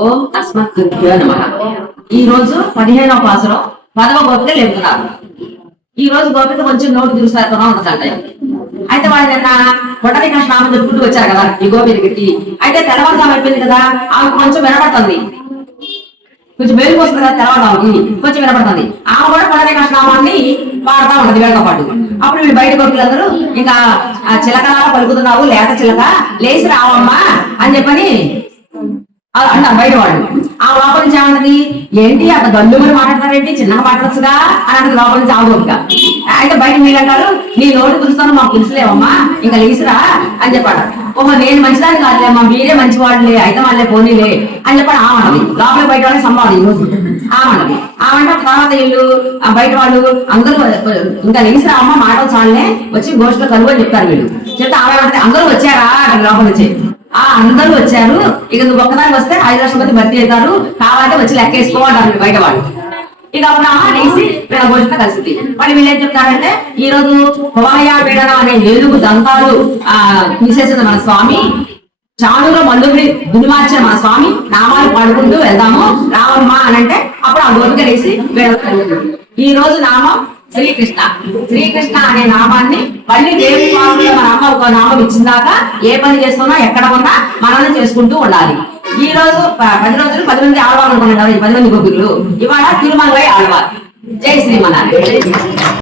ఓం తస్మత్ గురుభ్యో నమః. ఈ రోజు 15వ పాసురం 10వ గోపిక లేపుతున్నారు. ఈ రోజు గోపిక కొంచెం నోటు దురుస్తారుగా ఉంటుందంట. అయితే వాళ్ళు నిన్న పొట్టలిక స్నానం చెప్పుకుంటూ వచ్చారు కదా ఈ గోపికకి. అయితే తెల్లవారుజాము అయిపోయింది కదా, ఆమె కొంచెం వినపడుతుంది, కొంచెం మేలుకు వస్తుంది కదా తెల్లవారుజాముకి, కొంచెం వినపడుతుంది. ఆమె కూడా పొట్టలిక స్నామాన్ని పాడుతూ ఉంటది వీళ్ళతో పాటు. అప్పుడు వీళ్ళు బయట గోపికలందరూ ఇంకా చిలకలా పలుకుతున్నావు, లేత చిలక లేచి రావమ్మా అని చెప్పని అన్నారు బయట వాళ్ళు. ఆ లోపల నుంచి ఏమన్నది, ఏంటి అంత గల్లుమని మాట్లాడతారేంటి, చిన్నగా మాట్లాడచ్చుగా అని అంటే లోపల నుంచి ఆగోపిక. అయితే బయట మీరు అంటారు, నీ నోటు పిలుస్తాను మాకు పిలుచలేవమ్మా, ఇంకా లేచిరా అని చెప్పాడు. ఓహో నేను మంచిదాన్ని కాదులేమ్మా, మీరే మంచి వాళ్ళే, అయితే వాళ్ళే పోనీలే అని చెప్పాడు. ఆమన్నది లోపల బయట వాళ్ళకి సంభావన ఈ రోజు ఆమన్నది. ఆమంటే తర్వాత వీళ్ళు బయట వాళ్ళు అందరూ ఇంకా లేచిరా అమ్మ మాట చాలనే వచ్చి గోష్ఠిలో కలుగు అని చెప్తారు. వీళ్ళు చెప్తే ఆమె అందరూ వచ్చారా లోపల వచ్చి అందరూ వచ్చారు, ఇక నువ్వు ఒక్కదానికి వస్తే 5 లక్షల మంది భర్తీ అవుతారు, కావాలంటే వచ్చి లెక్కేసుకోవాలి బయట వాళ్ళు. ఇక అప్పుడు అనేసి వీళ్ళ గోష్ఠితో కలిసింది. మరి వీళ్ళు ఏం చెప్తారంటే, ఈ రోజు హోమయా పీడన అనే ఏలుగు దంతాలు తీసేసిన మన స్వామి, చానులో మల్లుని దునిమార్చిన మన స్వామి నామాలు పాడుకుంటూ వెళ్దాము రావమ్మా అని అంటే అప్పుడు ఆ గోపిక వేసి ఈ రోజు నామం శ్రీకృష్ణ. శ్రీకృష్ణ అనే నామాన్ని మళ్ళీ దేవుని స్వామిలో మన అమ్మ ఒక నామం ఇచ్చిందాక ఏ పని చేస్తున్నా ఎక్కడ ఉన్నా మనల్ని చేసుకుంటూ ఉండాలి. ఈ రోజు 10 రోజులు 10 మంది ఆడవాళ్ళు అనుకున్నారు కదా, ఈ 10 మంది గోపికలు ఇవాళ తిరుమలై ఆడవారు. జై శ్రీమన్నారాయణ.